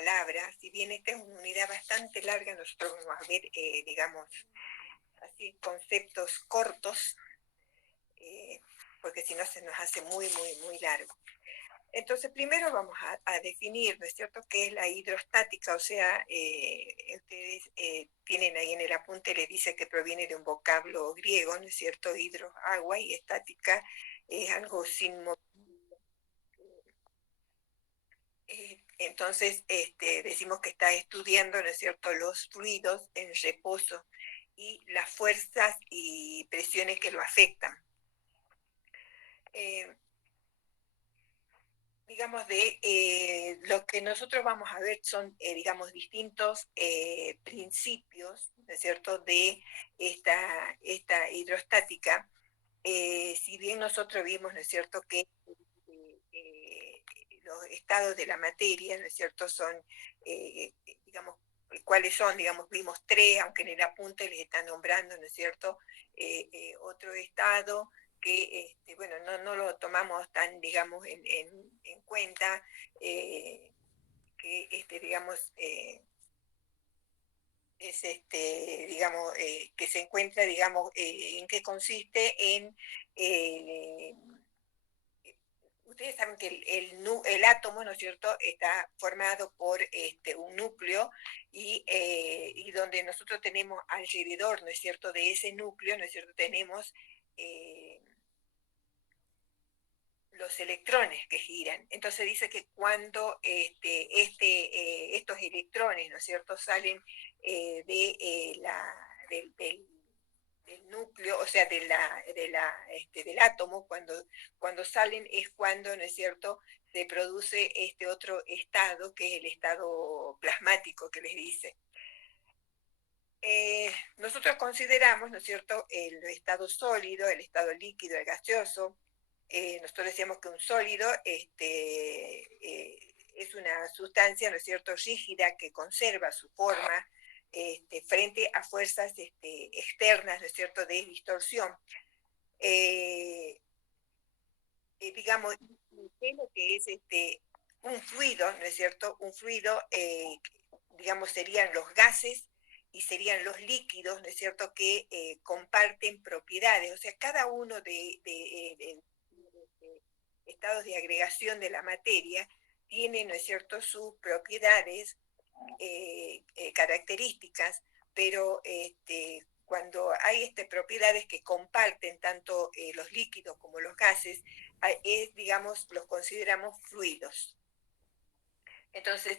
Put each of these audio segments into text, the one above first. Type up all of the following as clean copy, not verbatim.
palabra, si bien esta es una unidad bastante larga, nosotros vamos a ver, digamos, así conceptos cortos, eh, porque si no se nos hace muy, muy, muy largo. Entonces, primero vamos a definir, ¿no es cierto?, qué es la hidrostática, o sea, ustedes tienen ahí en el apunte, les dice que proviene de un vocablo griego, ¿no es cierto?, hidro, agua, y estática es algo sin movimiento. Entonces, decimos que está estudiando, ¿no es cierto?, los fluidos en reposo y las fuerzas y presiones que lo afectan. Eh, digamos, lo que nosotros vamos a ver son, digamos, distintos principios, ¿no es cierto?, de esta hidrostática. Si bien nosotros vimos, ¿no es cierto?, que los estados de la materia, ¿no es cierto?, son, digamos, cuáles son, digamos, vimos tres, aunque en el apunte les está nombrando, ¿no es cierto?, otro estado que, bueno, no lo tomamos tan, digamos, en cuenta, que, digamos, es, digamos, que se encuentra, digamos, en qué consiste en... eh, ustedes saben que el átomo, ¿no es cierto?, está formado por un núcleo y donde nosotros tenemos alrededor, ¿no es cierto?, de ese núcleo, ¿no es cierto?, tenemos eh, los electrones que giran. Entonces dice que cuando estos electrones, ¿no es cierto?, salen del núcleo, o sea, del átomo, cuando salen es cuando, ¿no es cierto?, se produce este otro estado, que es el estado plasmático que les dice. Nosotros consideramos, ¿no es cierto?, el estado sólido, el estado líquido, el gaseoso. Nosotros decíamos que un sólido es una sustancia, ¿no es cierto?, rígida que conserva su forma frente a fuerzas externas, ¿no es cierto?, de distorsión. Digamos, ¿qué es lo que es un fluido, ¿no es cierto? Un fluido, digamos, serían los gases y serían los líquidos, ¿no es cierto?, que comparten propiedades. O sea, cada uno de estados de agregación de la materia tiene, ¿no es cierto?, sus propiedades, características, pero cuando hay propiedades que comparten tanto los líquidos como los gases, digamos, los consideramos fluidos. Entonces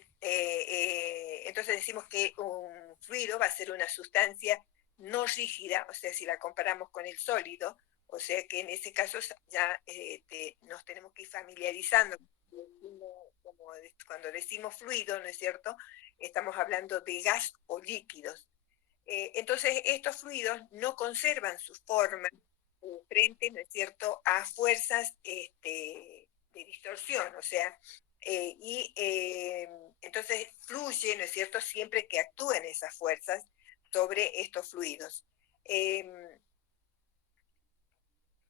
decimos que un fluido va a ser una sustancia no rígida, o sea, si la comparamos con el sólido, o sea que en ese caso ya nos tenemos que ir familiarizando. Como cuando decimos fluido, ¿no es cierto?, estamos hablando de gas o líquidos. Entonces, estos fluidos no conservan su forma frente, ¿no es cierto?, a fuerzas de distorsión, o sea, entonces fluye, ¿no es cierto?, siempre que actúen esas fuerzas sobre estos fluidos.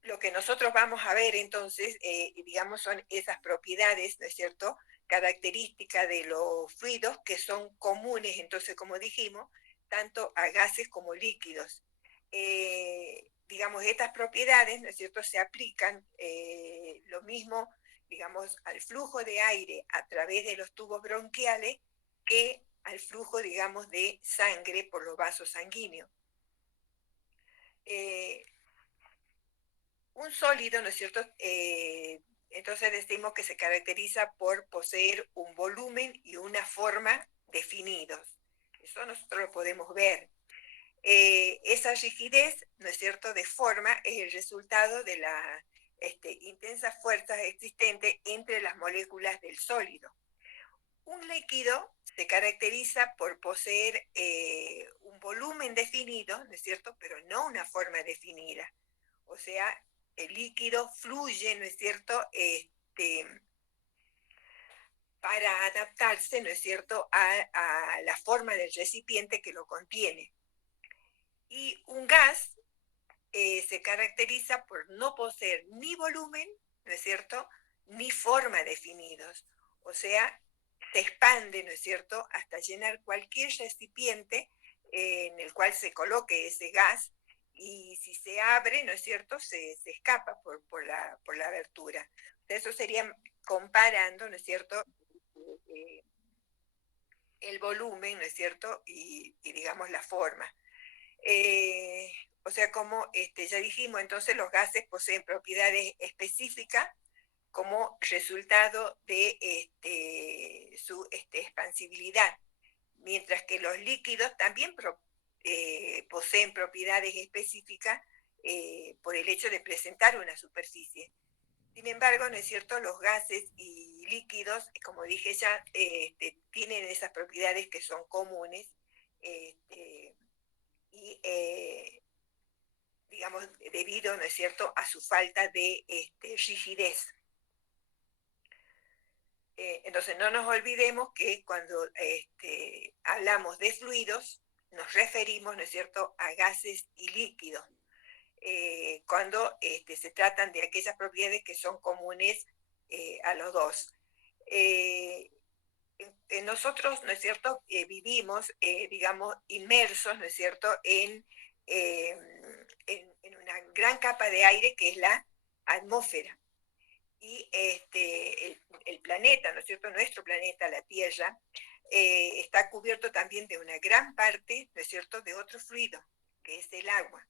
Lo que nosotros vamos a ver entonces, digamos, son esas propiedades, ¿no es cierto?, características de los fluidos que son comunes, entonces, como dijimos, tanto a gases como líquidos. Digamos, estas propiedades, ¿no es cierto?, se aplican lo mismo, digamos, al flujo de aire a través de los tubos bronquiales que al flujo, digamos, de sangre por los vasos sanguíneos. Un sólido, ¿no es cierto?, entonces decimos que se caracteriza por poseer un volumen y una forma definidos. Eso nosotros lo podemos ver. Esa rigidez, ¿no es cierto?, de forma es el resultado de la intensas fuerzas existentes entre las moléculas del sólido. Un líquido se caracteriza por poseer un volumen definido, ¿no es cierto?, pero no una forma definida. O sea, el líquido fluye, ¿no es cierto?, para adaptarse, ¿no es cierto?, a la forma del recipiente que lo contiene. Y un gas se caracteriza por no poseer ni volumen, ¿no es cierto?, ni forma definidos. O sea, se expande, ¿no es cierto?, hasta llenar cualquier recipiente en el cual se coloque ese gas, y si se abre, ¿no es cierto?, se escapa por la abertura. Eso sería comparando, ¿no es cierto?, eh, el volumen, ¿no es cierto?, y digamos la forma. Eh, o sea, como ya dijimos, entonces los gases poseen propiedades específicas como resultado de su expansibilidad, mientras que los líquidos también poseen propiedades específicas por el hecho de presentar una superficie. Sin embargo, ¿no es cierto? Los gases y líquidos, como dije ya, tienen esas propiedades que son comunes, este, y digamos, debido, ¿no es cierto?, a su falta de rigidez. Entonces, no nos olvidemos que cuando hablamos de fluidos, nos referimos, ¿no es cierto?, a gases y líquidos, cuando se tratan de aquellas propiedades que son comunes a los dos. Nosotros, ¿no es cierto?, vivimos, digamos, inmersos, ¿no es cierto?, eh, en una gran capa de aire que es la atmósfera. Y el planeta, ¿no es cierto?, nuestro planeta, la Tierra, está cubierto también de una gran parte, ¿no es cierto?, de otro fluido, que es el agua.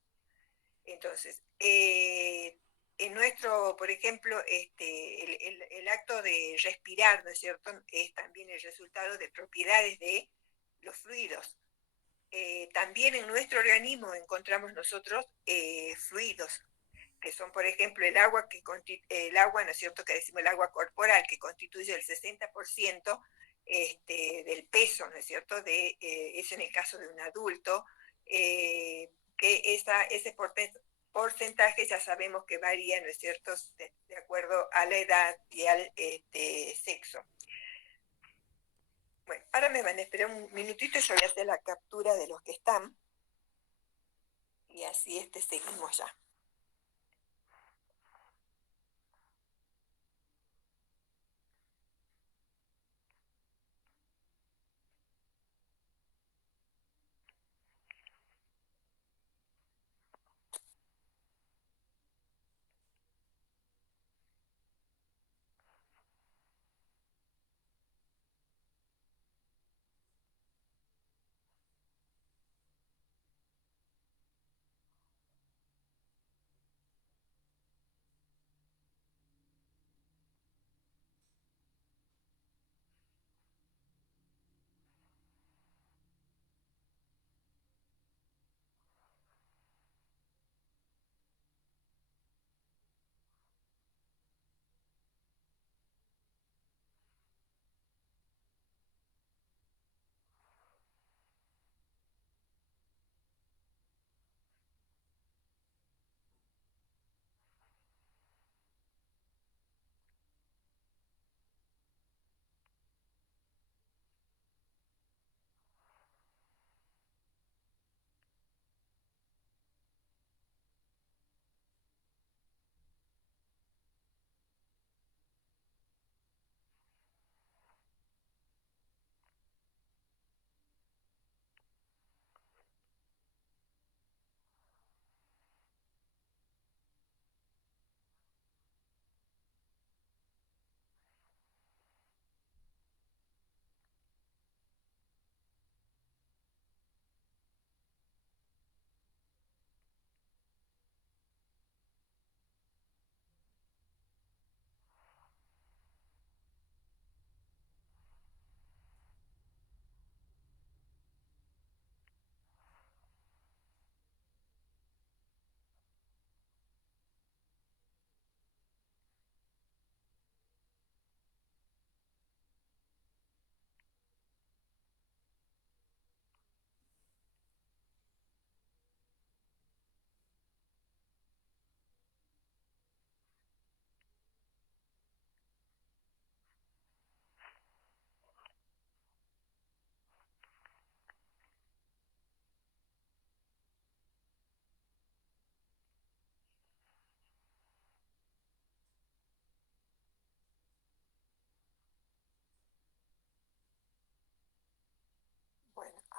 Entonces, en nuestro, por ejemplo, el acto de respirar, ¿no es cierto?, es también el resultado de propiedades de los fluidos. También en nuestro organismo encontramos nosotros fluidos, que son, por ejemplo, el agua, ¿no es cierto?, que decimos el agua corporal, que constituye el 60% del peso, ¿no es cierto?, es en el caso de un adulto, que ese porcentaje ya sabemos que varía, ¿no es cierto?, de acuerdo a la edad y al sexo. Bueno, ahora me van a esperar un minutito, yo voy a hacer la captura de los que están, y así seguimos ya.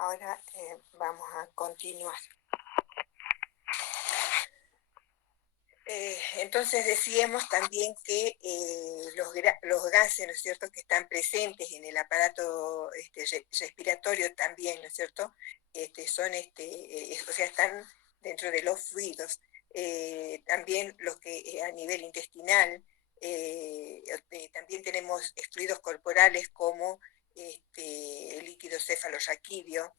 ahora vamos a continuar. Entonces decíamos también que los gases, ¿no es cierto?, que están presentes en el aparato respiratorio también, ¿no es cierto?, son, o sea, están dentro de los fluidos. También los que a nivel intestinal, también tenemos fluidos corporales como el líquido cefalorraquídeo.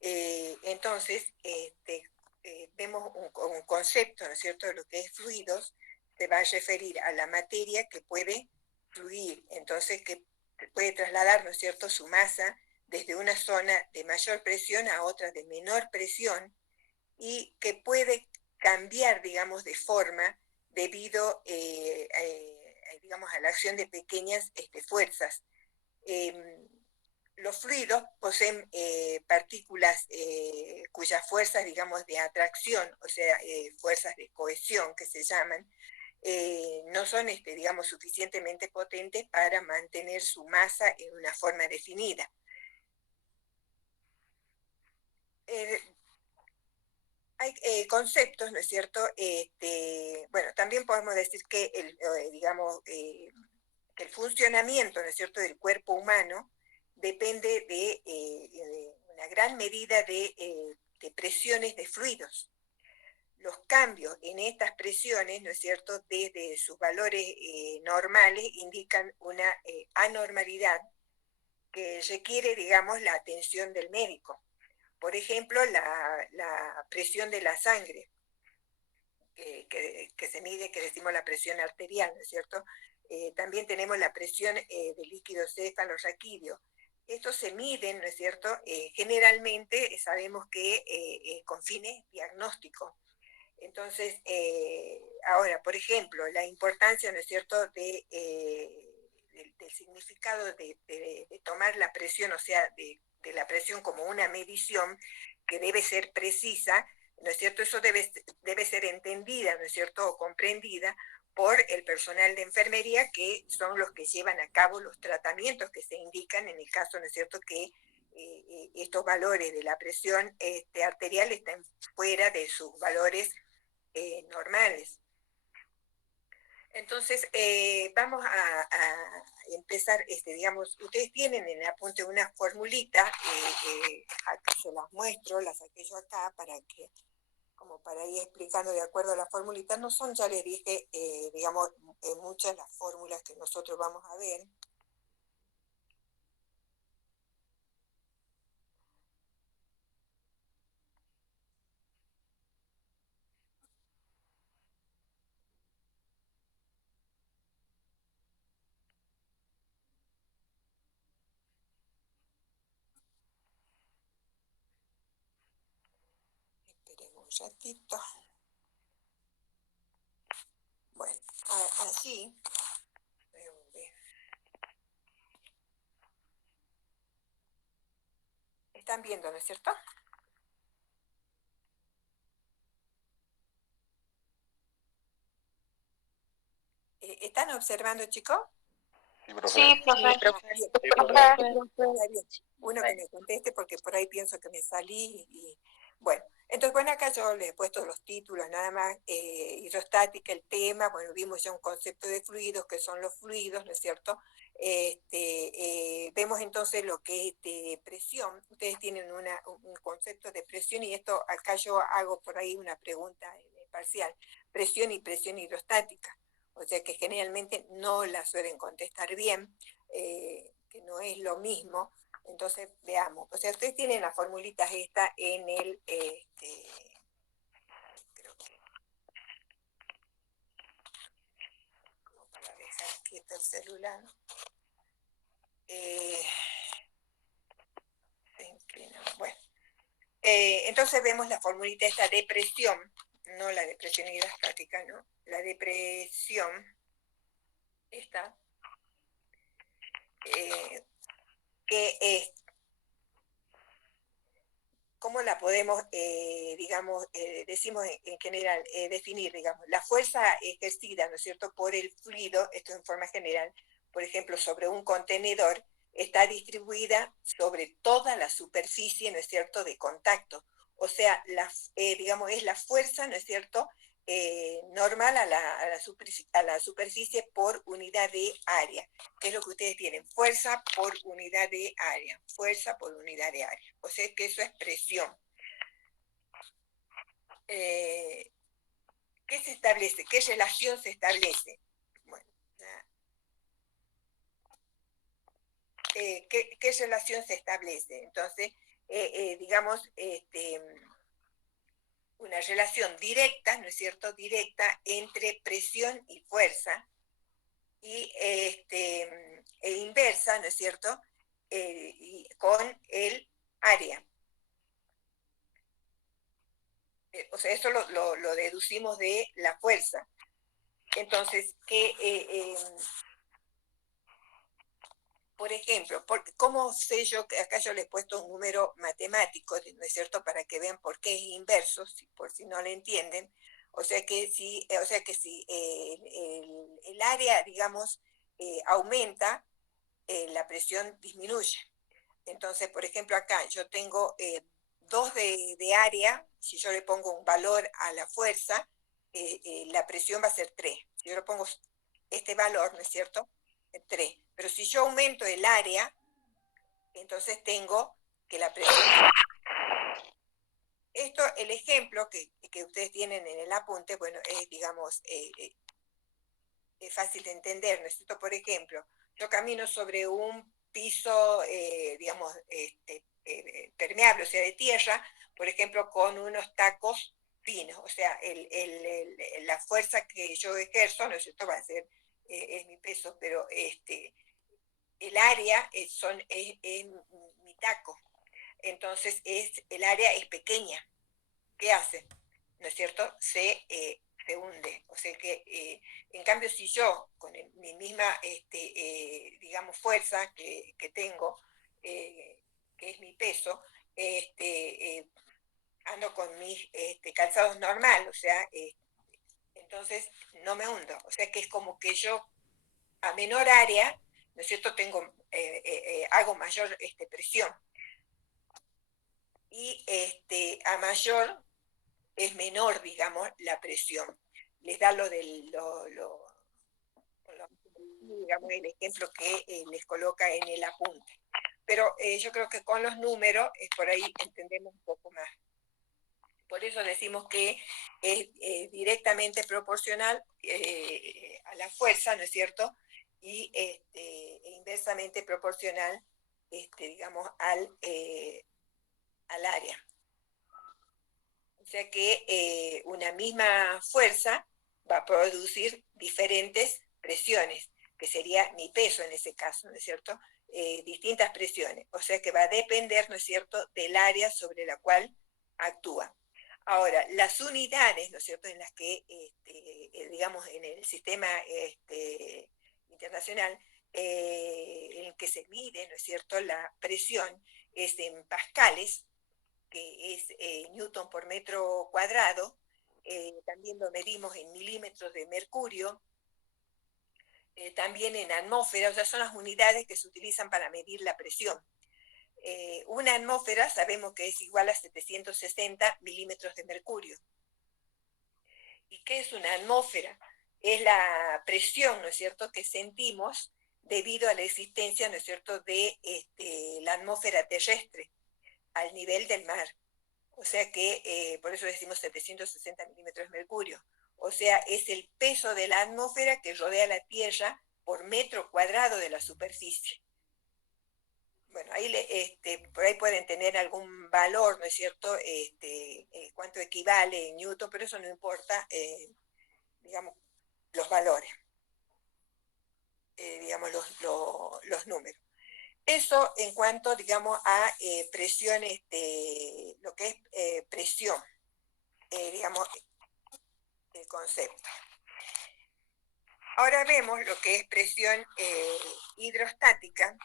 Entonces, vemos un concepto, ¿no es cierto?, de lo que es fluidos, se va a referir a la materia que puede fluir, entonces que puede trasladar, ¿no es cierto?, su masa desde una zona de mayor presión a otra de menor presión y que puede cambiar, digamos, de forma debido, digamos, a la acción de pequeñas fuerzas. Los fluidos poseen partículas cuyas fuerzas, digamos, de atracción, o sea, fuerzas de cohesión que se llaman, no son, digamos, suficientemente potentes para mantener su masa en una forma definida. Hay conceptos, ¿no es cierto? Bueno, también podemos decir que digamos, que el funcionamiento, ¿no es cierto?, del cuerpo humano depende de una gran medida de presiones de fluidos. Los cambios en estas presiones, ¿no es cierto?, desde sus valores normales indican una anormalidad que requiere, digamos, la atención del médico. Por ejemplo, la presión de la sangre, que se mide, que decimos la presión arterial, ¿no es cierto? También tenemos la presión del líquido cefalorraquídeo. Estos se miden, ¿no es cierto? Generalmente sabemos que con fines diagnósticos. Entonces, ahora, por ejemplo, la importancia, ¿no es cierto?, del significado de tomar la presión, o sea, de la presión como una medición que debe ser precisa, ¿no es cierto? Eso debe ser entendida, ¿no es cierto?, o comprendida por el personal de enfermería, que son los que llevan a cabo los tratamientos que se indican en el caso, ¿no es cierto?, que estos valores de la presión arterial están fuera de sus valores normales. Entonces, vamos a empezar, digamos, ustedes tienen en el apunte una formulita, aquí se las muestro, las saqué yo acá para que, como para ir explicando de acuerdo a la formulita, no son, ya les dije, digamos, muchas las fórmulas que nosotros vamos a ver. Esperemos un ratito. Bueno, así. Están viendo, ¿no es cierto? ¿Están observando, chicos? Sí, profe. Uno que me conteste, porque por ahí pienso que me salí. Bueno, entonces, bueno, acá yo les he puesto los títulos nada más. Hidrostática, el tema, bueno, vimos ya un concepto de fluidos, que son los fluidos, ¿no es cierto? Vemos entonces lo que es de presión. Ustedes tienen un concepto de presión, y esto acá yo hago por ahí una pregunta parcial. Presión y presión hidrostática. O sea que generalmente no la suelen contestar bien, que no es lo mismo. Entonces, veamos. O sea, ustedes tienen las formulitas esta en el, creo que, como para dejar quieto el celular. Bueno, entonces vemos la formulita esta de presión, no la de presión hidrostática, ¿no? La de presión, esta, que es, ¿cómo la podemos, digamos, decimos en general, definir, digamos, la fuerza ejercida, ¿no es cierto?, por el fluido, esto en forma general, por ejemplo, sobre un contenedor, está distribuida sobre toda la superficie, ¿no es cierto?, de contacto. O sea, digamos, es la fuerza, ¿no es cierto?, normal a la superficie por unidad de área, que es lo que ustedes tienen, fuerza por unidad de área, fuerza por unidad de área. O sea que eso es presión. ¿Qué se establece? ¿Qué relación se establece? Bueno, ¿qué relación se establece? Entonces, digamos, una relación directa, ¿no es cierto?, directa entre presión y fuerza, y e inversa, ¿no es cierto?, con el área. O sea, eso lo deducimos de la fuerza. Entonces, por ejemplo, ¿cómo sé yo que acá yo le he puesto un número matemático, ¿no es cierto?, para que vean por qué es inverso, por si no lo entienden? O sea que si, el área, digamos, aumenta, la presión disminuye. Entonces, por ejemplo, acá yo tengo 2 de área, si yo le pongo un valor a la fuerza, la presión va a ser 3. Si yo le pongo este valor, ¿no es cierto?, 3. Pero si yo aumento el área, entonces tengo que la presión... Esto, el ejemplo que ustedes tienen en el apunte, bueno, es, digamos, es fácil de entender, ¿no es cierto? Por ejemplo, yo camino sobre un piso, digamos, permeable, o sea, de tierra, por ejemplo, con unos tacos finos, o sea, la fuerza que yo ejerzo, ¿no es cierto?, va a ser, es mi peso, pero el área es mi taco, entonces el área es pequeña. ¿Qué hace? ¿No es cierto? Se hunde. O sea que, en cambio, si yo, con mi misma, digamos, fuerza que tengo, que es mi peso, ando con mis calzados normal, o sea, entonces no me hundo. O sea que es como que yo, a menor área, ¿no es cierto?, hago mayor presión. Y a mayor es menor, digamos, la presión. Les da digamos, el ejemplo que les coloca en el apunte. Pero yo creo que con los números, por ahí entendemos un poco más. Por eso decimos que es directamente proporcional a la fuerza, ¿no es cierto?, y inversamente proporcional, digamos, al área. O sea que una misma fuerza va a producir diferentes presiones, que sería mi peso en ese caso, ¿no es cierto? Distintas presiones. O sea que va a depender, ¿no es cierto?, del área sobre la cual actúa. Ahora, las unidades, ¿no es cierto?, en las que, digamos, en el sistema internacional, en el que se mide, ¿no es cierto?, la presión es en pascales, que es Newton por metro cuadrado, también lo medimos en milímetros de mercurio, también en atmósfera, o sea, son las unidades que se utilizan para medir la presión. Una atmósfera sabemos que es igual a 760 milímetros de mercurio. ¿Y qué es una atmósfera? Es la presión, ¿no es cierto?, que sentimos debido a la existencia, ¿no es cierto?, de la atmósfera terrestre al nivel del mar. O sea que, por eso decimos 760 milímetros de mercurio. O sea, es el peso de la atmósfera que rodea la Tierra por metro cuadrado de la superficie. Bueno, ahí por ahí pueden tener algún valor, ¿no es cierto?, cuánto equivale en Newton, pero eso no importa, digamos, los valores, digamos, los números. Eso en cuanto, digamos, a presión, lo que es presión, digamos, el concepto. Ahora vemos lo que es presión hidrostática.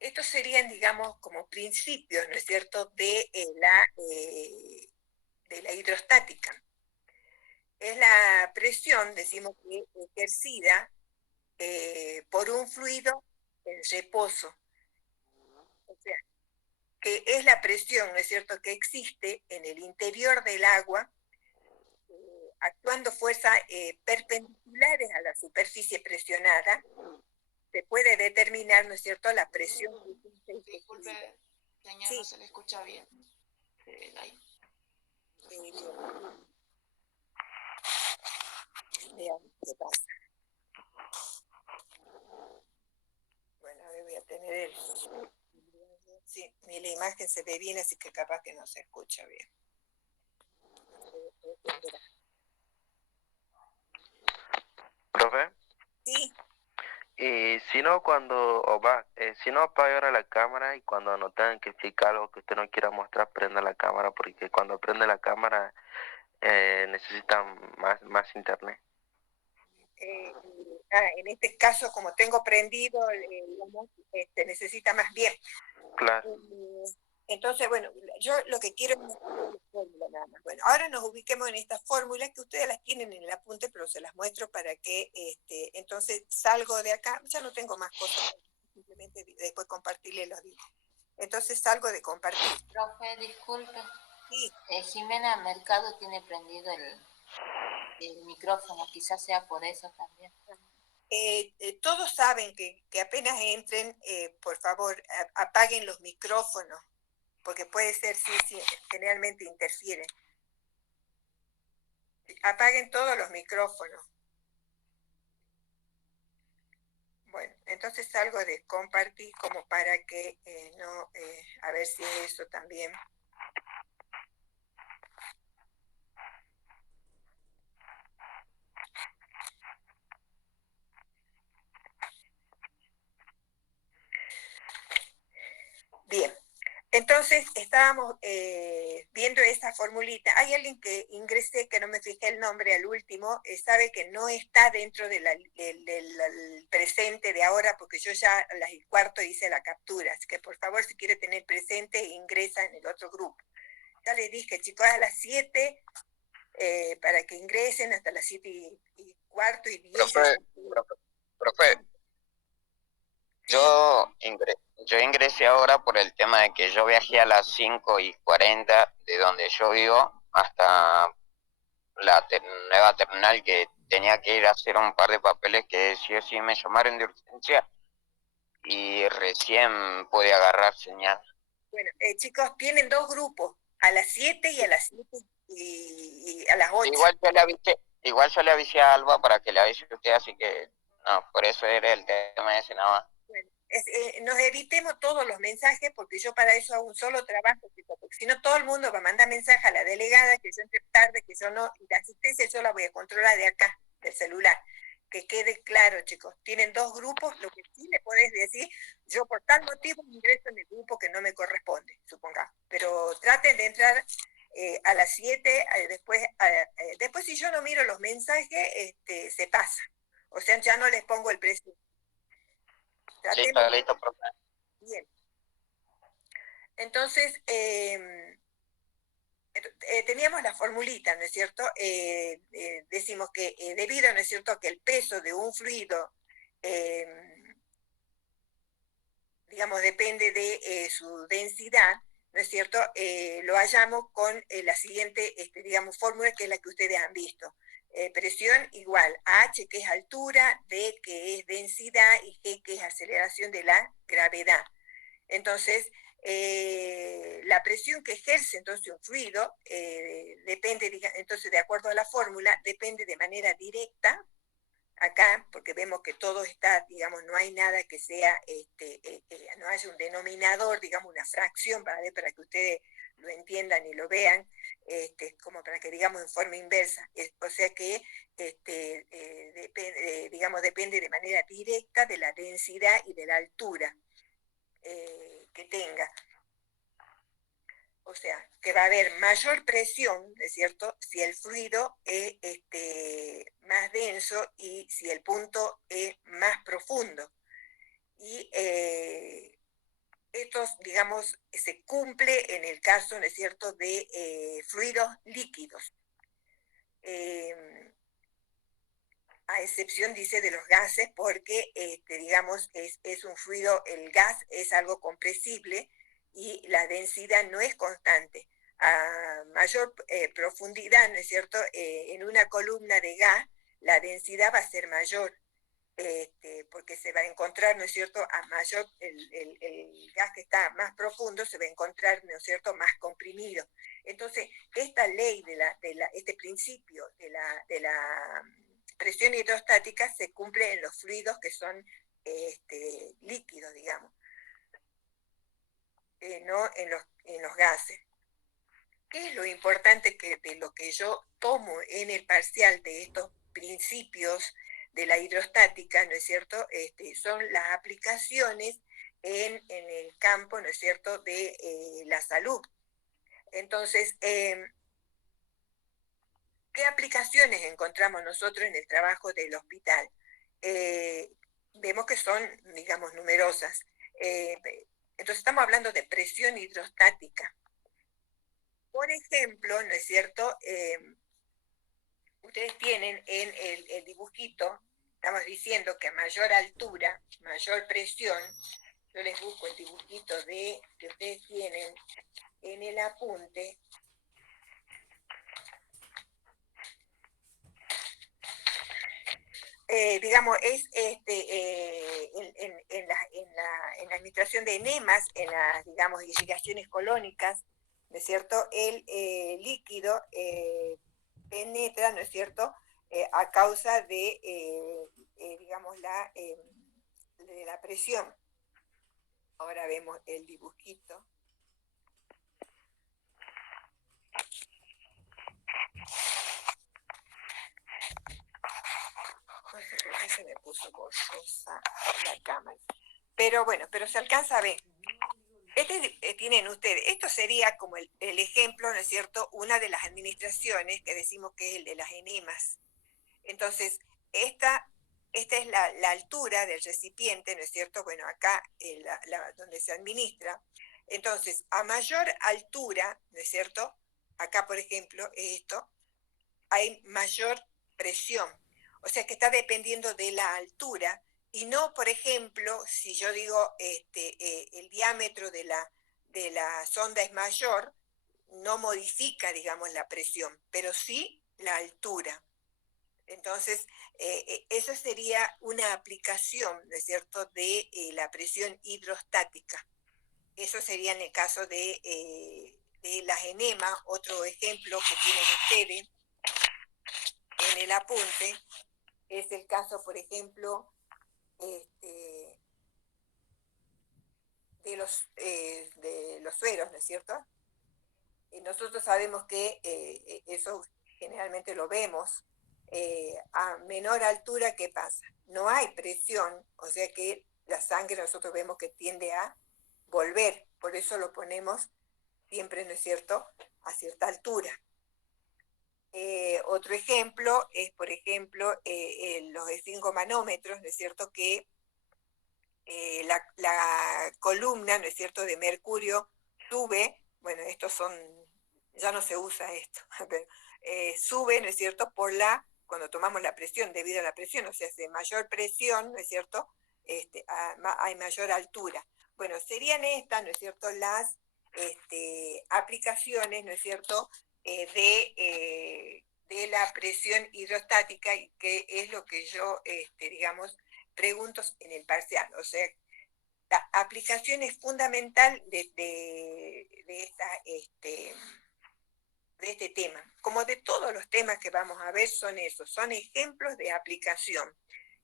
Estos serían, digamos, como principios, ¿no es cierto?, de la hidrostática. Es la presión, decimos, que ejercida por un fluido en reposo. O sea, que es la presión, ¿no es cierto?, que existe en el interior del agua, actuando fuerzas perpendiculares a la superficie presionada, se puede determinar, ¿no es cierto?, la presión. Disculpe, señor, sí. No se le escucha bien. Veamos qué pasa. Bueno, ahora voy a tener el... Sí, la imagen se ve bien, así que capaz que no se escucha bien. ¿Profe? Sí. Y si no, si no, apague ahora la cámara y cuando nos tengan que explicar algo que usted no quiera mostrar, prenda la cámara, porque cuando prende la cámara necesitan más internet. En este caso, como tengo prendido, digamos, necesita más bien. Claro. Entonces, bueno, yo lo que quiero es mostrar la fórmula nada más. Bueno, ahora nos ubiquemos en estas fórmulas que ustedes las tienen en el apunte, pero se las muestro para que, entonces salgo de acá, ya no tengo más cosas, simplemente después compartirle los días. Entonces salgo de compartir. Profe, disculpe. Sí. Jimena Mercado tiene prendido el micrófono, quizás sea por eso también. Todos saben que apenas entren, por favor, apaguen los micrófonos, porque puede ser, sí, generalmente interfieren. Apaguen todos los micrófonos. Bueno, entonces salgo de compartir como para que no, a ver si eso también. Bien, entonces estábamos viendo esa formulita. Hay alguien que ingresé, que no me fijé el nombre al último, sabe que no está dentro del presente de ahora, porque yo ya a las 4 hice la captura, así que por favor, si quiere tener presente, ingresa en el otro grupo. Ya les dije, chicos, a las 7, para que ingresen hasta las 7:15 y 10. Profe, Sí. Yo ingresé ahora por el tema de que yo viajé a las 5:40 de donde yo vivo hasta la nueva terminal, que tenía que ir a hacer un par de papeles que sí o sí me llamaron de urgencia y recién pude agarrar señal. Bueno, chicos, tienen 2 grupos, a las 7 y a las 7 y a las 8. Igual yo le avisé a Alba para que le avise a usted, así que no, por eso era el tema ese nada más. Bueno, nos evitemos todos los mensajes, porque yo para eso hago un solo trabajo, porque si no todo el mundo va a mandar mensaje a la delegada, que yo entre tarde, que yo no, y la asistencia yo la voy a controlar de acá, del celular. Que quede claro, chicos, tienen 2 grupos, lo que sí le podés decir, yo por tal motivo ingreso en el grupo que no me corresponde, supongamos, pero traten de entrar a las 7, después si yo no miro los mensajes, se pasa, o sea, ya no les pongo el precio. Listo, profe. Bien. Entonces, teníamos la formulita, ¿no es cierto? Decimos que debido, ¿no es cierto?, que el peso de un fluido, digamos, depende de su densidad, ¿no es cierto? Lo hallamos con la siguiente, digamos, fórmula, que es la que ustedes han visto. Presión igual a H, que es altura, D, que es densidad, y G, que es aceleración de la gravedad. Entonces, la presión que ejerce entonces un fluido depende, entonces, de acuerdo a la fórmula, depende de manera directa, acá, porque vemos que todo está, digamos, no hay nada que sea, no haya un denominador, digamos, una fracción, para que ustedes lo entiendan y lo vean, como para que, digamos, en forma inversa. O sea que, digamos, depende de manera directa de la densidad y de la altura que tenga. O sea, que va a haber mayor presión, ¿no es cierto?, si el fluido es más denso y si el punto es más profundo. Y esto, digamos, se cumple en el caso, ¿no es cierto?, de fluidos líquidos. a excepción, dice, de los gases, porque, digamos, es un fluido, el gas es algo compresible y la densidad no es constante. A mayor profundidad, ¿no es cierto?, en una columna de gas, la densidad va a ser mayor, porque se va a encontrar, ¿no es cierto?, a mayor, el gas que está más profundo se va a encontrar, ¿no es cierto?, más comprimido. Entonces, esta ley, este principio de la presión hidrostática se cumple en los fluidos que son líquidos, digamos, no en los gases. ¿Qué es lo importante de lo que yo tomo en el parcial de estos principios de la hidrostática, ¿no es cierto? Son las aplicaciones en el campo, ¿no es cierto?, de la salud. Entonces, ¿qué aplicaciones encontramos nosotros en el trabajo del hospital? Vemos que son, digamos, numerosas. Entonces estamos hablando de presión hidrostática. Por ejemplo, ¿no es cierto?, ustedes tienen en el dibujito, estamos diciendo que a mayor altura, mayor presión, yo les busco el dibujito que ustedes tienen en el apunte. Digamos, es en la administración de enemas, en las, digamos, irrigaciones colónicas, ¿no es cierto?, el líquido penetra, ¿no es cierto?, a causa de, digamos, de la presión. Ahora vemos el dibujito. No sé por qué se me puso borrosa la cámara. Pero bueno, pero se alcanza a ver. Tienen ustedes, esto sería como el ejemplo, ¿no es cierto?, una de las administraciones que decimos que es el de las enemas. Entonces, esta es la altura del recipiente, ¿no es cierto? Bueno, acá donde se administra. Entonces, a mayor altura, ¿no es cierto?, acá, por ejemplo, esto, hay mayor presión. O sea que está dependiendo de la altura y no, por ejemplo, si yo digo el diámetro de la sonda es mayor, no modifica, digamos, la presión, pero sí la altura. Entonces, esa sería una aplicación, ¿no es cierto?, de la presión hidrostática. Eso sería en el caso de las enemas. Otro ejemplo que tienen ustedes en el apunte es el caso, por ejemplo, de los sueros, ¿no es cierto? Nosotros sabemos que eso generalmente lo vemos a menor altura. ¿Qué pasa? No hay presión, o sea que la sangre nosotros vemos que tiende a volver, por eso lo ponemos siempre, ¿no es cierto?, a cierta altura. Otro ejemplo es, por ejemplo, los esfingomanómetros, ¿no es cierto?, que la columna, ¿no es cierto?, de mercurio sube, bueno, ya no se usa esto, pero sube, ¿no es cierto?, cuando tomamos la presión, debido a la presión, o sea, de mayor presión, ¿no es cierto?, hay mayor altura. Bueno, serían estas, ¿no es cierto?, las aplicaciones, ¿no es cierto?, de la presión hidrostática, y que es lo que yo, digamos, pregunto en el parcial. O sea, la aplicación es fundamental de este tema. Como de todos los temas que vamos a ver, son esos, son ejemplos de aplicación.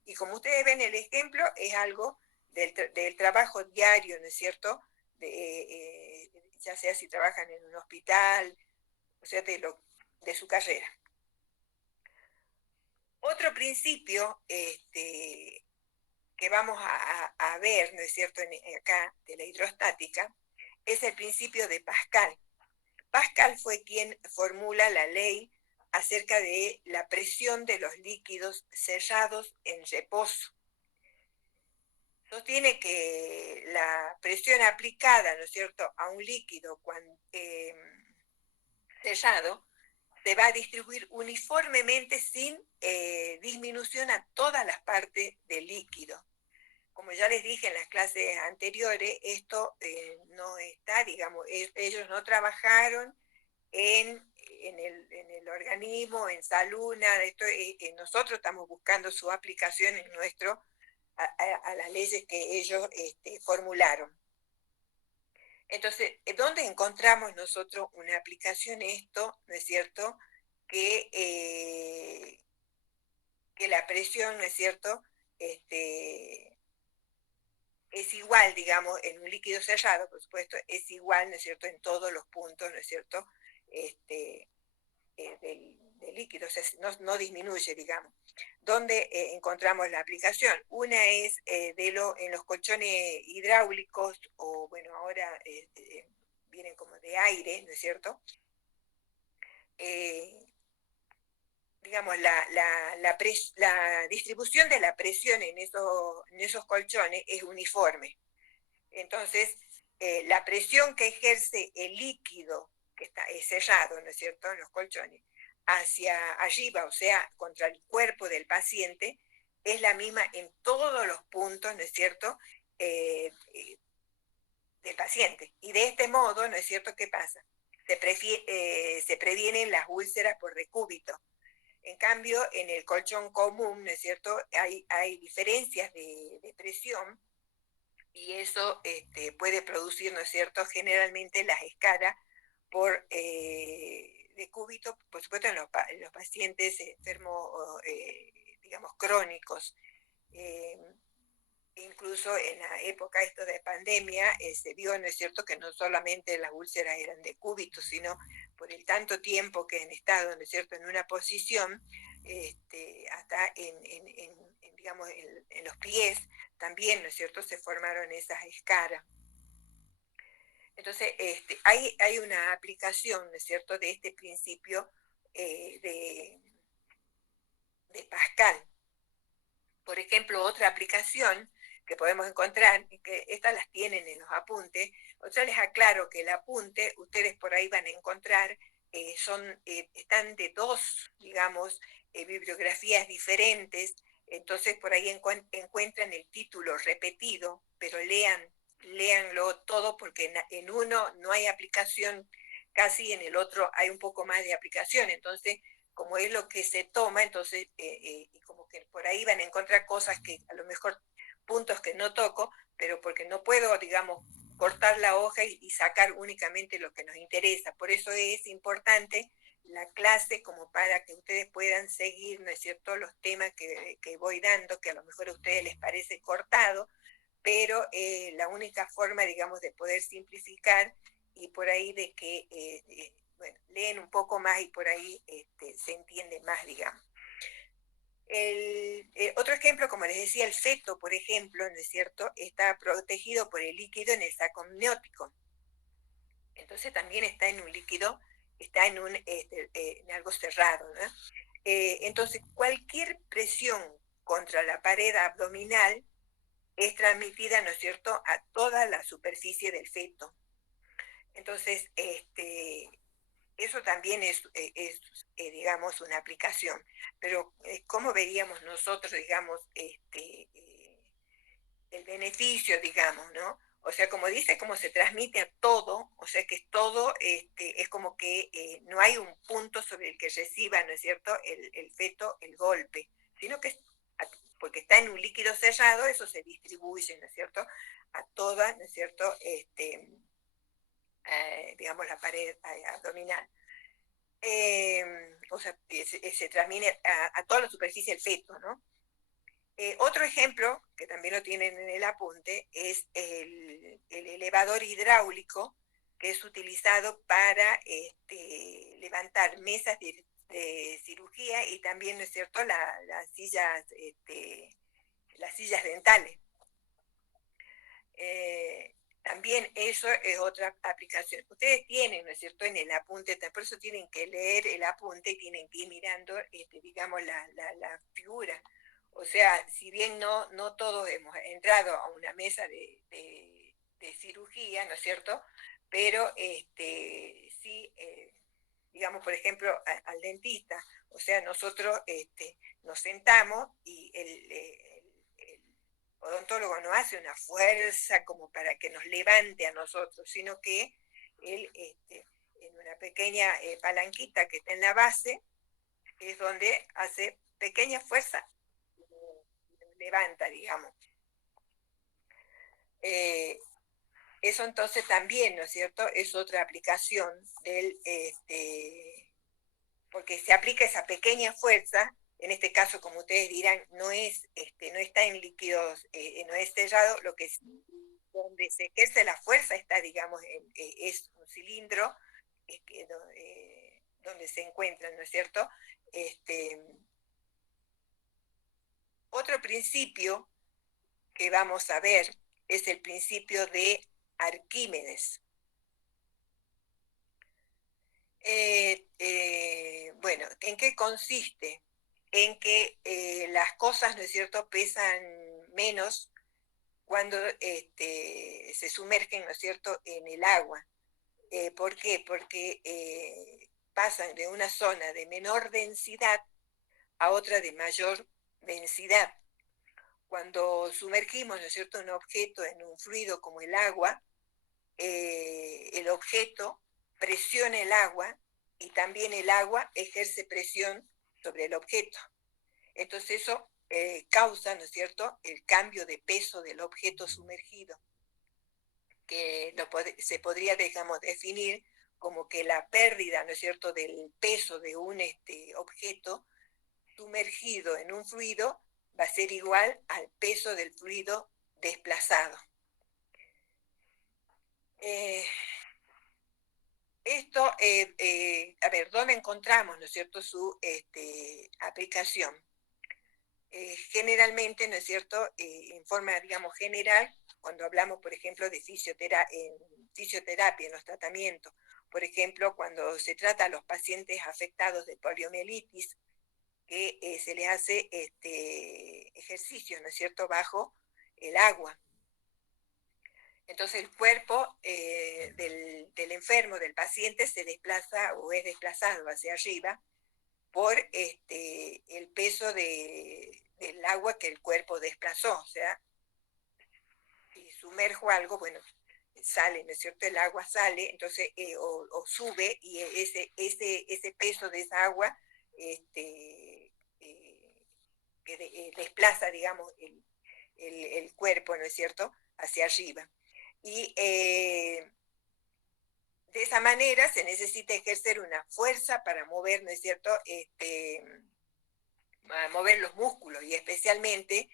Y como ustedes ven, el ejemplo es algo del trabajo diario, ¿no es cierto?, ya sea si trabajan en un hospital, o sea, de su carrera. Otro principio que vamos a ver, ¿no es cierto?, acá, de la hidrostática, es el principio de Pascal. Pascal fue quien formula la ley acerca de la presión de los líquidos sellados en reposo. Sostiene que la presión aplicada, ¿no es cierto?, a un líquido sellado se va a distribuir uniformemente sin disminución a todas las partes del líquido. Como ya les dije en las clases anteriores, esto no está, digamos, ellos no trabajaron en el organismo, en salud, nada, esto, nosotros estamos buscando su aplicación en a las leyes que ellos formularon. Entonces, ¿dónde encontramos nosotros una aplicación esto, no es cierto? Que la presión, ¿no es cierto? Es igual, digamos, en un líquido cerrado, por supuesto, es igual, ¿no es cierto?, en todos los puntos, ¿no es cierto?, del líquido, o sea, no disminuye, digamos. ¿Dónde encontramos la aplicación? Una es en los colchones hidráulicos, o bueno, ahora vienen como de aire, ¿no es cierto? Digamos, la distribución de la presión en esos colchones es uniforme. Entonces, la presión que ejerce el líquido que está sellado, ¿no es cierto?, en los colchones, hacia arriba, o sea, contra el cuerpo del paciente, es la misma en todos los puntos, ¿no es cierto?, del paciente. Y de este modo, ¿no es cierto?, ¿qué pasa? Se previenen las úlceras por decúbito. En cambio, en el colchón común, ¿no es cierto?, hay diferencias de presión, y eso puede producir, ¿no es cierto?, generalmente las escaras por decúbito, por supuesto en los pacientes enfermos, digamos, crónicos. Incluso en la época esto de pandemia se vio, ¿no es cierto?, que no solamente las úlceras eran de cúbito, sino por el tanto tiempo que han estado, ¿no es cierto?, en una posición, hasta digamos, en los pies también, ¿no es cierto?, se formaron esas escaras. Entonces, hay una aplicación, ¿no es cierto?, de este principio de Pascal. Por ejemplo, otra aplicación que podemos encontrar, que estas las tienen en los apuntes, yo les aclaro que el apunte, ustedes por ahí van a encontrar, están de dos, digamos, bibliografías diferentes, entonces por ahí encuentran el título repetido, pero léanlo todo, porque en uno no hay aplicación casi, en el otro hay un poco más de aplicación, entonces como es lo que se toma, entonces como que por ahí van a encontrar cosas que a lo mejor puntos que no toco, pero porque no puedo, digamos, cortar la hoja y sacar únicamente lo que nos interesa. Por eso es importante la clase, como para que ustedes puedan seguir, ¿no es cierto?, los temas que voy dando, que a lo mejor a ustedes les parece cortado, pero la única forma, digamos, de poder simplificar, y por ahí de que bueno, leen un poco más y por ahí se entiende más, digamos. Otro ejemplo, como les decía, el feto, por ejemplo, ¿no es cierto?, está protegido por el líquido en el saco amniótico. Entonces también está en un líquido, está en algo cerrado, ¿no? Entonces, cualquier presión contra la pared abdominal es transmitida, ¿no es cierto?, a toda la superficie del feto. Entonces, eso también es digamos, una aplicación. Pero, ¿cómo veríamos nosotros, digamos, el beneficio, digamos, ¿no? O sea, como dice, cómo se transmite a todo, o sea, que es todo, es como que no hay un punto sobre el que reciba, ¿no es cierto?, el feto, el golpe, sino que porque está en un líquido cerrado, eso se distribuye, ¿no es cierto?, a toda, ¿no es cierto?, digamos, la pared abdominal. O sea, se transmite a toda la superficie del feto, ¿no? Otro ejemplo, que también lo tienen en el apunte, es el elevador hidráulico, que es utilizado para levantar mesas de cirugía, y también, ¿no es cierto?, las sillas dentales. También eso es otra aplicación. Ustedes tienen, ¿no es cierto?, en el apunte, por eso tienen que leer el apunte y tienen que ir mirando, digamos, la figura. O sea, si bien no todos hemos entrado a una mesa de cirugía, ¿no es cierto?, pero sí digamos, por ejemplo, al dentista. O sea, nosotros nos sentamos y el odontólogo no hace una fuerza como para que nos levante a nosotros, sino que él, en una pequeña palanquita que está en la base, es donde hace pequeña fuerza y nos levanta, digamos. Eso entonces también, ¿no es cierto?, es otra aplicación del, porque se aplica esa pequeña fuerza, en este caso, como ustedes dirán, no está en líquidos, no es sellado, lo que donde se ejerce la fuerza está, digamos, es un cilindro donde se encuentran, ¿no es cierto? Otro principio que vamos a ver es el principio de Arquímedes. Bueno, ¿en qué consiste? En que las cosas, ¿no es cierto?, pesan menos cuando se sumergen, ¿no es cierto?, en el agua. ¿Por qué? Porque pasan de una zona de menor densidad a otra de mayor densidad. Cuando sumergimos, ¿no es cierto?, un objeto en un fluido como el agua, el objeto presiona el agua y también el agua ejerce presión sobre el objeto. Entonces eso causa, ¿no es cierto?, el cambio de peso del objeto sumergido, que se podría, digamos, definir como que la pérdida, ¿no es cierto?, del peso de un objeto sumergido en un fluido va a ser igual al peso del fluido desplazado. Esto, a ver, ¿dónde encontramos, ¿no es cierto?, su aplicación? Generalmente, ¿no es cierto?, en forma, digamos, general, cuando hablamos, por ejemplo, de fisioterapia, en los tratamientos, por ejemplo, cuando se trata a los pacientes afectados de poliomielitis, que se les hace ejercicio, ¿no es cierto?, bajo el agua. Entonces el cuerpo del enfermo, del paciente, se desplaza o es desplazado hacia arriba por el peso del agua que el cuerpo desplazó. O sea, si sumerjo algo, bueno, sale, ¿no es cierto?, el agua sale, entonces, o sube, y ese peso de esa agua que desplaza, digamos, el cuerpo, ¿no es cierto?, hacia arriba. Y de esa manera se necesita ejercer una fuerza para mover, ¿no es cierto?, a mover los músculos, y especialmente,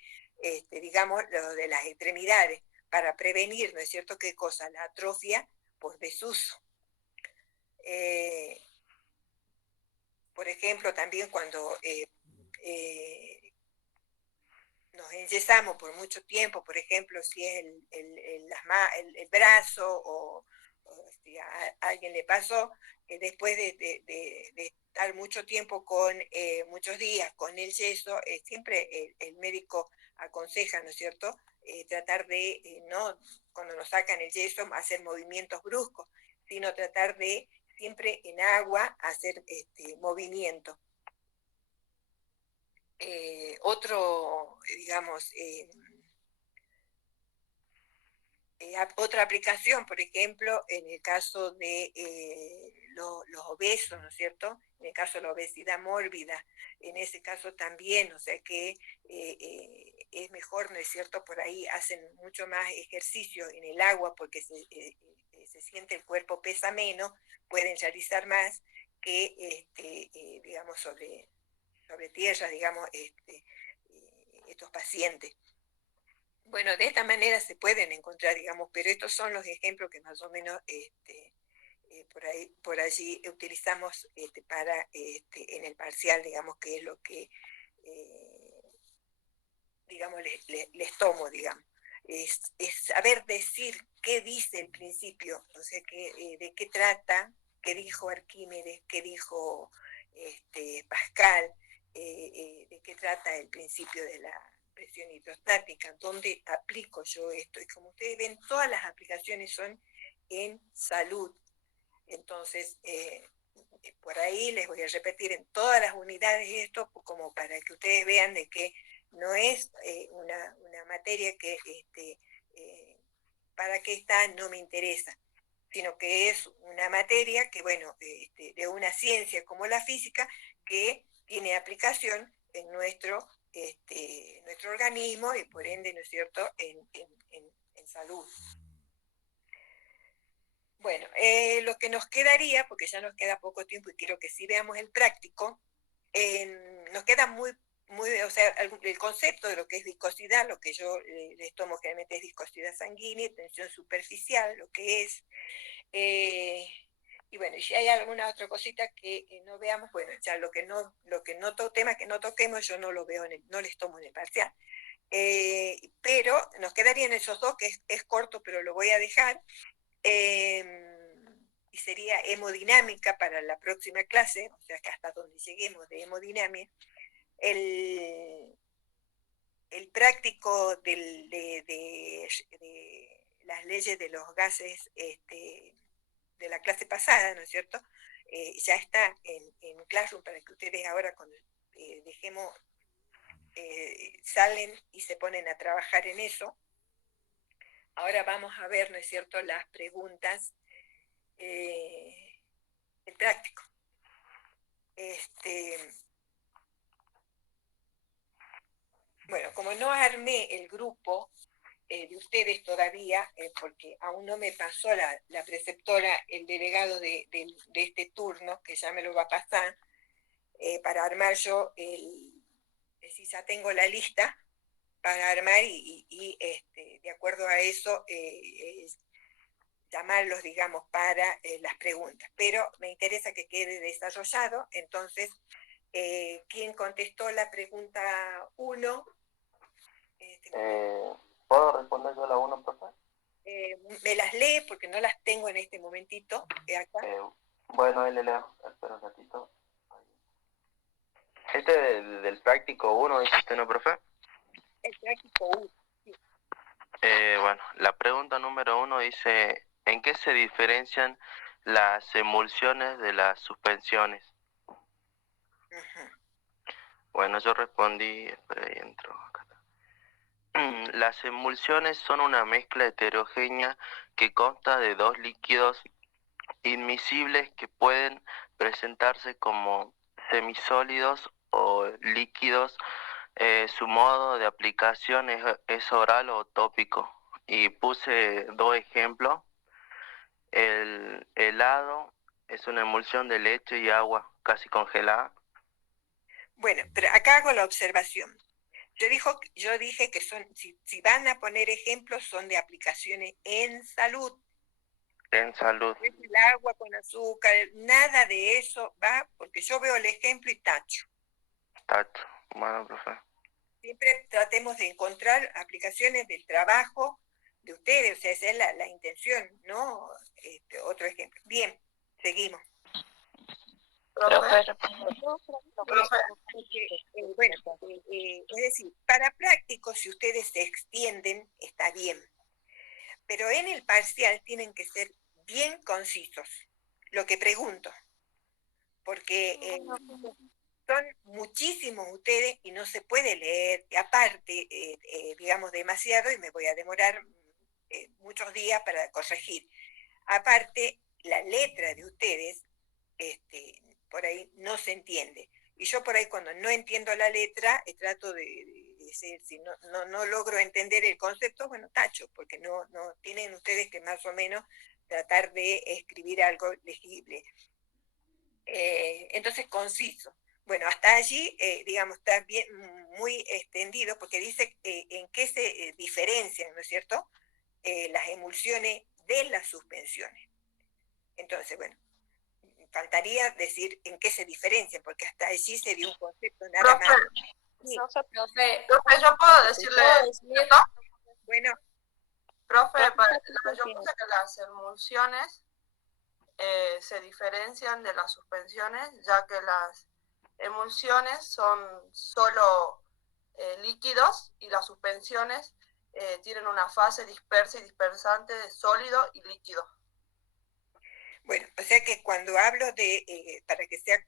digamos, lo de las extremidades, para prevenir, ¿no es cierto?, ¿qué cosa? La atrofia por desuso. Por ejemplo, también cuando nos enyesamos por mucho tiempo, por ejemplo, si es el brazo o si a alguien le pasó, después de estar mucho tiempo muchos días con el yeso, siempre el médico aconseja, ¿no es cierto?, tratar de, no cuando nos sacan el yeso, hacer movimientos bruscos, sino tratar de siempre en agua hacer movimiento. Otro, digamos, otra aplicación, por ejemplo, en el caso de los obesos, ¿no es cierto?, en el caso de la obesidad mórbida, en ese caso también, o sea que es mejor, ¿no es cierto?, por ahí hacen mucho más ejercicio en el agua porque se siente el cuerpo pesa menos, pueden realizar más que, digamos, sobre tierra, digamos, estos pacientes. Bueno, de esta manera se pueden encontrar, digamos, pero estos son los ejemplos que más o menos por allí utilizamos para en el parcial, digamos, que es lo que, digamos, les tomo, digamos. Es saber decir qué dice el principio, o sea, de qué trata, qué dijo Arquímedes, qué dijo Pascal, de qué trata el principio de la presión hidrostática, dónde aplico yo esto. Y como ustedes ven, todas las aplicaciones son en salud. Entonces, por ahí les voy a repetir en todas las unidades esto, como para que ustedes vean de que no es una materia que para qué está no me interesa, sino que es una materia que, bueno, de una ciencia como la física, que tiene aplicación en nuestro organismo y por ende, ¿no es cierto?, en salud. Bueno, lo que nos quedaría, porque ya nos queda poco tiempo y quiero que sí veamos el práctico, nos queda o sea, el concepto de lo que es viscosidad, lo que yo les tomo generalmente es viscosidad sanguínea, tensión superficial, lo que es. Y bueno, si hay alguna otra cosita que no veamos, bueno, ya temas que no toquemos, yo no lo veo, no les tomo en el parcial. Pero nos quedarían esos dos, que es corto, pero lo voy a dejar. Y sería hemodinámica para la próxima clase, o sea que hasta donde lleguemos de hemodinamia. El práctico de las leyes de los gases de la clase pasada, ¿no es cierto? Ya está en Classroom para que ustedes ahora cuando dejemos, salen y se ponen a trabajar en eso. Ahora vamos a ver, ¿no es cierto?, las preguntas, el práctico. Bueno, como no armé el grupo de ustedes todavía, porque aún no me pasó la preceptora, el delegado de este turno, que ya me lo va a pasar, para armar yo, si ya tengo la lista, para armar y de acuerdo a eso, llamarlos, digamos, para las preguntas. Pero me interesa que quede desarrollado, entonces, ¿quién contestó la pregunta 1? ¿Puedo responder yo la 1, profe? Me las lee porque no las tengo en este momentito acá. Bueno, ahí le leo, espera un ratito. Del práctico 1, ¿dice usted, no, profe? El práctico 1, sí. Bueno, la pregunta número 1 dice, ¿en qué se diferencian las emulsiones de las suspensiones? Uh-huh. Bueno, yo respondí, espera, ahí entro, acá está. Las emulsiones son una mezcla heterogénea que consta de dos líquidos inmiscibles que pueden presentarse como semisólidos o líquidos. Su modo de aplicación es oral o tópico. Y puse 2 ejemplos. El helado es una emulsión de leche y agua casi congelada. Bueno, pero acá hago la observación. Yo dije que si van a poner ejemplos, son de aplicaciones en salud. En salud. El agua con azúcar, nada de eso va, porque yo veo el ejemplo y tacho. Tacho, bueno, profe. Siempre tratemos de encontrar aplicaciones del trabajo de ustedes, o sea, esa es la intención, ¿no? Otro ejemplo. Bien, seguimos. Bueno, es decir, para prácticos, si ustedes se extienden, está bien. Pero en el parcial tienen que ser bien concisos, lo que pregunto. Porque son muchísimos ustedes y no se puede leer, y aparte, digamos, demasiado, y me voy a demorar muchos días para corregir. Aparte, la letra de ustedes, por ahí no se entiende. Y yo por ahí cuando no entiendo la letra, trato de decir, si no logro entender el concepto, bueno, tacho, porque no tienen ustedes que más o menos tratar de escribir algo legible. Entonces, conciso. Bueno, hasta allí, digamos, está bien, muy extendido, porque dice en qué se diferencian, ¿no es cierto?, las emulsiones de las suspensiones. Entonces, bueno, faltaría decir en qué se diferencian, porque hasta allí se dio un concepto nada más. Sí. Profe, ¿yo puedo decirle esto? Bueno. Profe, yo puse que las emulsiones se diferencian de las suspensiones, ya que las emulsiones son solo líquidos y las suspensiones tienen una fase dispersa y dispersante de sólido y líquido. Bueno, o sea que cuando hablo de, para que sea...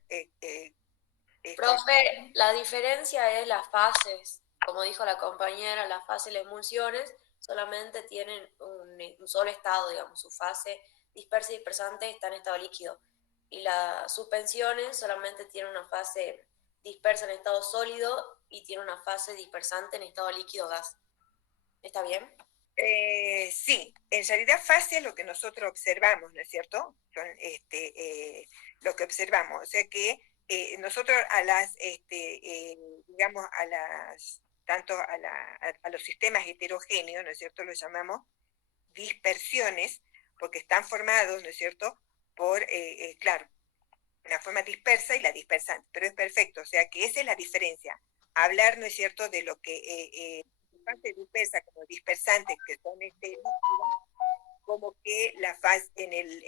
Profe, la diferencia es las fases. Como dijo la compañera, las fases y las emulsiones solamente tienen un solo estado, digamos, su fase dispersa y dispersante está en estado líquido. Y las suspensiones solamente tienen una fase dispersa en estado sólido y tiene una fase dispersante en estado líquido gas. ¿Está bien? Sí, en realidad fase es lo que nosotros observamos, ¿no es cierto? Son lo que observamos. O sea que nosotros a las, digamos, a las, tanto a los sistemas heterogéneos, ¿no es cierto? Los llamamos dispersiones, porque están formados, ¿no es cierto? Por, claro, la forma dispersa y la dispersante, pero es perfecto, o sea que esa es la diferencia. Hablar, ¿no es cierto?, de lo que fase dispersa como dispersante, que son líquidos, como que la fase en el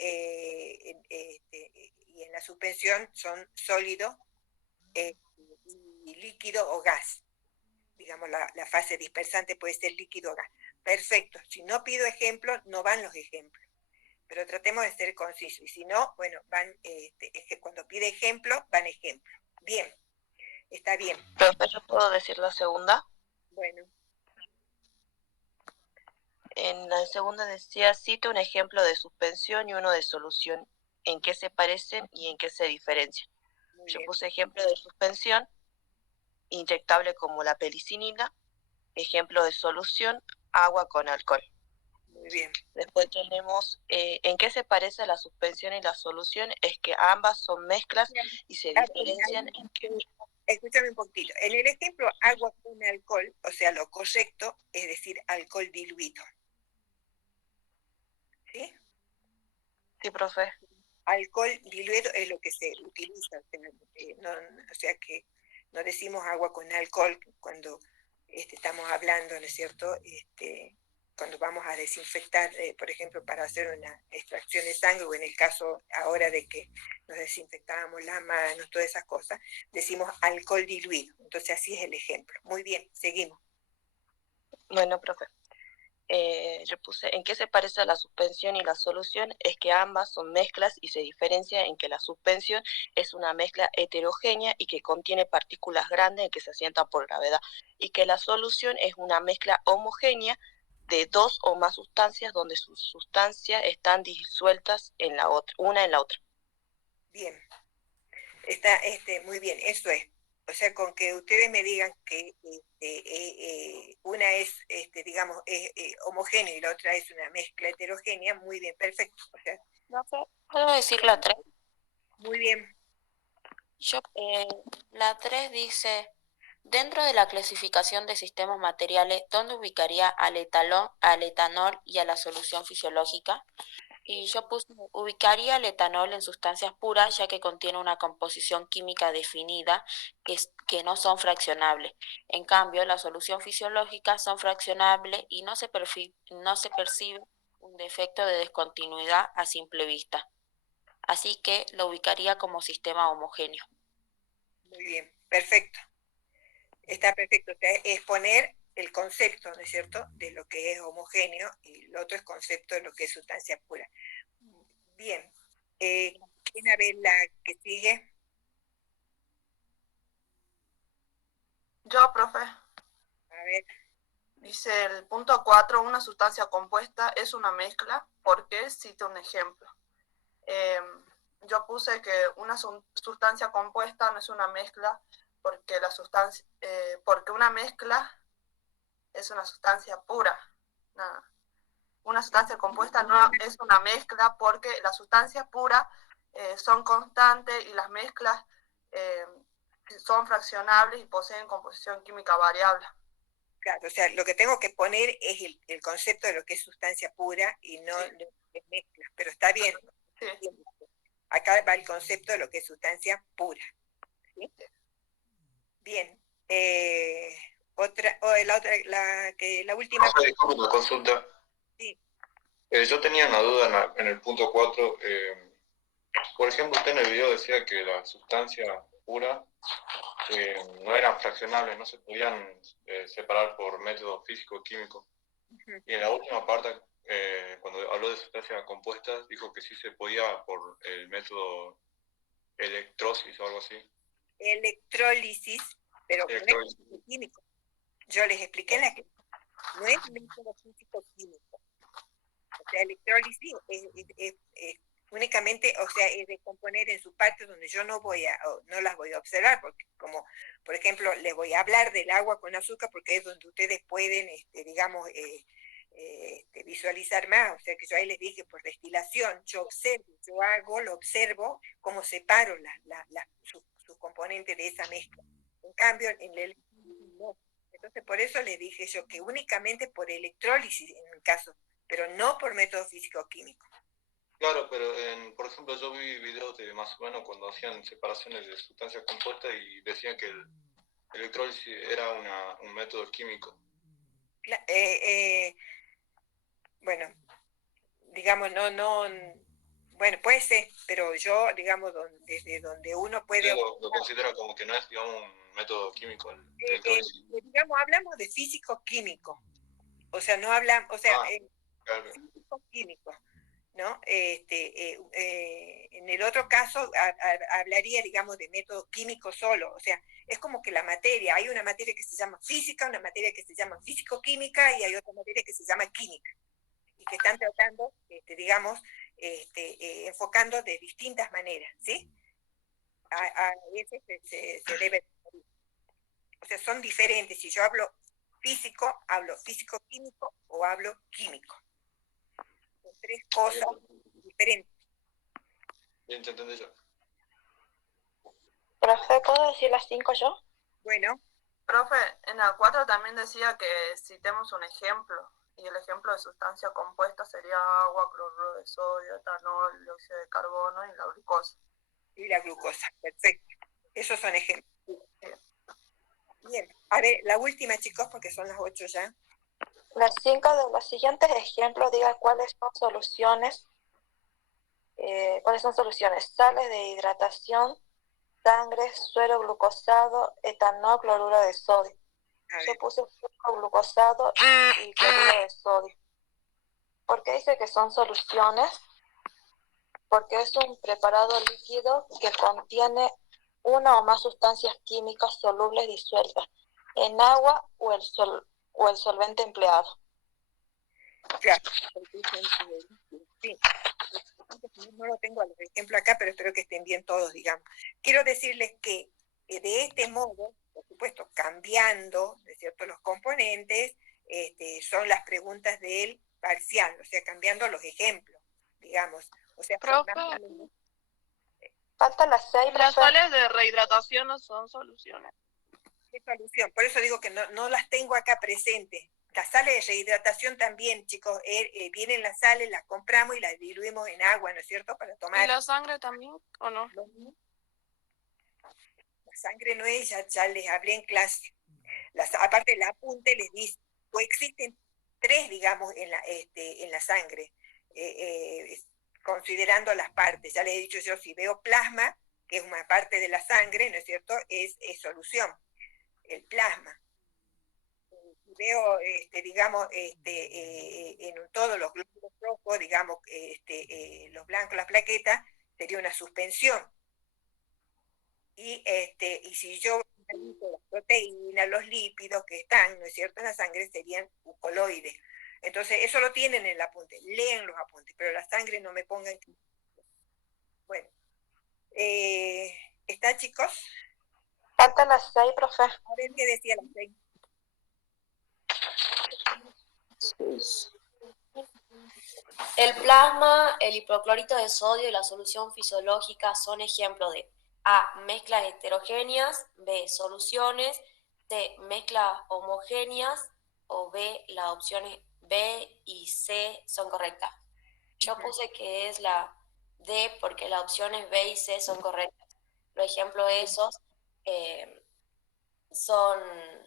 y en la suspensión son sólido y líquido o gas. Digamos, la fase dispersante puede ser líquido o gas. Perfecto. Si no pido ejemplos, no van los ejemplos. Pero tratemos de ser concisos. Y si no, bueno, van, es que cuando pide ejemplo, van ejemplos. Bien, está bien. Profe, ¿yo puedo decir la segunda? Bueno. En la segunda decía, cita un ejemplo de suspensión y uno de solución. ¿En qué se parecen y en qué se diferencian? Yo puse ejemplo de suspensión, inyectable como la pelicinina. Ejemplo de solución, agua con alcohol. Muy bien. Después tenemos, ¿en qué se parece la suspensión y la solución? Es que ambas son mezclas y se diferencian en que... Escúchame un poquitito. En el ejemplo agua con alcohol, o sea, lo correcto es decir alcohol diluido. ¿Sí? Sí, profe. Alcohol diluido es lo que se utiliza. O sea que no decimos agua con alcohol cuando estamos hablando, ¿no es cierto?, cuando vamos a desinfectar, por ejemplo, para hacer una extracción de sangre, o en el caso ahora de que nos desinfectábamos las manos, todas esas cosas, decimos alcohol diluido. Entonces así es el ejemplo. Muy bien, seguimos. Bueno, profe. Yo puse, ¿en qué se parece la suspensión y la solución? Es que ambas son mezclas y se diferencia en que la suspensión es una mezcla heterogénea y que contiene partículas grandes que se asientan por gravedad, y que la solución es una mezcla homogénea de dos o más sustancias donde sus sustancias están disueltas en la otra, una en la otra. Bien, está muy bien, eso es. O sea, con que ustedes me digan que una es, digamos, homogénea y la otra es una mezcla heterogénea, muy bien, perfecto. O sea, ¿Puedo decir la 3? Muy bien. La 3 dice, dentro de la clasificación de sistemas materiales, ¿dónde ubicaría al etanol y a la solución fisiológica? Y yo ubicaría el etanol en sustancias puras, ya que contiene una composición química definida que no son fraccionables. En cambio, la solución fisiológica son fraccionables y no se percibe un defecto de descontinuidad a simple vista. Así que lo ubicaría como sistema homogéneo. Muy bien, perfecto. Está perfecto. Es poner el concepto, ¿no es cierto?, de lo que es homogéneo, y el otro es concepto de lo que es sustancia pura. Bien. ¿Quién a ver la que sigue? Yo, profe. A ver. Dice el punto 4, una sustancia compuesta es una mezcla. ¿Por qué? Cito un ejemplo. Yo puse que una sustancia compuesta no es una mezcla porque porque una mezcla es una sustancia pura. Nada. Una sustancia compuesta no es una mezcla porque las sustancias puras son constantes y las mezclas son fraccionables y poseen composición química variable. Claro, o sea, lo que tengo que poner es el concepto de lo que es sustancia pura y no de mezclas, pero está bien. Sí. Acá va el concepto de lo que es sustancia pura. ¿Sí? Bien. La última. Disculpe una consulta. Sí. Yo tenía una duda en el punto 4. Por ejemplo, usted en el video decía que la sustancia pura no eran fraccionables, no se podían separar por método físico-químico. Y en la última parte, cuando habló de sustancias compuestas, dijo que sí se podía por el método electrosis o algo así. Electrólisis, pero no es físico químico. Yo les expliqué en la que no es método físico químico. O sea, electrólisis es únicamente, o sea, es descomponer en su parte donde yo no las voy a observar, porque como, por ejemplo, les voy a hablar del agua con azúcar, porque es donde ustedes pueden, digamos, visualizar más. O sea, que yo ahí les dije, por destilación, yo lo observo, como separo sus componentes de esa mezcla. En cambio, en el no. Entonces, por eso les dije yo que únicamente por electrólisis en mi caso, pero no por método físico-químico. Claro, pero por ejemplo yo vi videos de más o menos cuando hacían separaciones de sustancias compuestas y decían que el electrólisis era un método químico. Bueno, digamos, bueno, puede ser, pero yo, digamos, desde donde uno puede... Lo considera como que no es, digamos, un método químico el electrólisis. Digamos, hablamos de físico-químico, o sea, no hablamos, o sea, claro. Físico-químico, ¿no? En el otro caso hablaría, digamos, de método químico solo, o sea, es como que la materia, hay una materia que se llama física, una materia que se llama físico-química y hay otra materia que se llama química, y que están tratando, digamos, enfocando de distintas maneras, ¿sí? A eso se debe, o sea, son diferentes. Si yo hablo físico-químico o hablo químico. Son tres cosas diferentes. Bien, te entendí yo. Profe, ¿puedo decir las 5 yo? Bueno. Profe, en la 4 también decía que citemos un ejemplo, y el ejemplo de sustancia compuesta sería agua, cloruro de sodio, etanol, dióxido de carbono y la glucosa. Y la glucosa, perfecto. Esos son ejemplos. Bien, a ver, la última, chicos, porque son las 8 ya. Las 5 de los siguientes ejemplos, diga cuáles son soluciones. ¿Cuáles son soluciones? Sales de hidratación, sangre, suero glucosado, etanol, cloruro de sodio. Yo puse suero glucosado y cloruro de sodio. ¿Por qué dice que son soluciones? Porque es un preparado líquido que contiene una o más sustancias químicas solubles disueltas en agua o el solvente empleado. Claro, sí. No lo tengo al ejemplo acá, pero espero que estén bien todos, digamos. Quiero decirles que de este modo, por supuesto, cambiando, ¿no es cierto?, los componentes, son las preguntas del parcial, o sea, cambiando los ejemplos, digamos. O sea, faltan las 6. Las sales de rehidratación no son soluciones. ¿Qué solución? Por eso digo que no las tengo acá presentes. Las sales de rehidratación también, chicos, vienen las sales, las compramos y las diluimos en agua, ¿no es cierto?, para tomar. ¿Y la sangre también o no? La sangre no es, ya les hablé en clase. Aparte el apunte les dice, coexisten 3, digamos, en la sangre, considerando las partes. Ya les he dicho yo, si veo plasma, que es una parte de la sangre, ¿no es cierto?, es solución, el plasma. Si veo, digamos, en todos los glóbulos rojos, digamos, los blancos, las plaquetas, sería una suspensión. Y si yo analizo las proteínas, los lípidos que están, ¿no es cierto?, en la sangre, serían coloides. Entonces, eso lo tienen en el apunte, leen los apuntes, pero la sangre no me pongan... Bueno, ¿está, chicos? Faltan las 6, profe. A ver qué decía las 6. El plasma, el hipoclorito de sodio y la solución fisiológica son ejemplos de A, mezclas heterogéneas, B, soluciones, C, mezclas homogéneas, o B, las opciones B y C son correctas. Yo puse que es la D porque las opciones B y C son correctas. Los ejemplos de esos son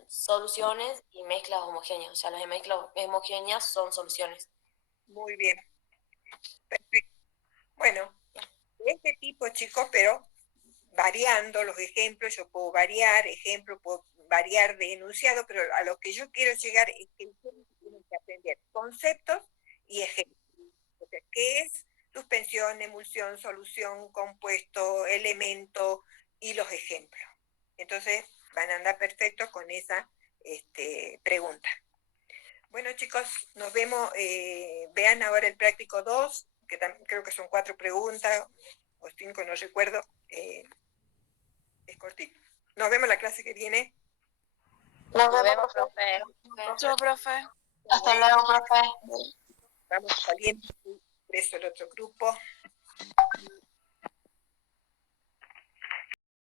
soluciones y mezclas homogéneas. O sea, las mezclas homogéneas son soluciones. Muy bien. Perfecto. Bueno, de este tipo, chicos, pero variando los ejemplos, yo puedo variar de enunciado, pero a lo que yo quiero llegar es que ustedes tienen que aprender conceptos y ejemplos. que es suspensión, emulsión, solución, compuesto, elemento y los ejemplos. Entonces van a andar perfectos con esa pregunta. Bueno, chicos, nos vemos. Vean ahora el práctico 2, que creo que son 4 preguntas, o 5, no recuerdo. Es cortito. Nos vemos la clase que viene. Nos vemos, profe. Chao, profe. Hasta luego, profe. Vamos saliendo, preso el otro grupo.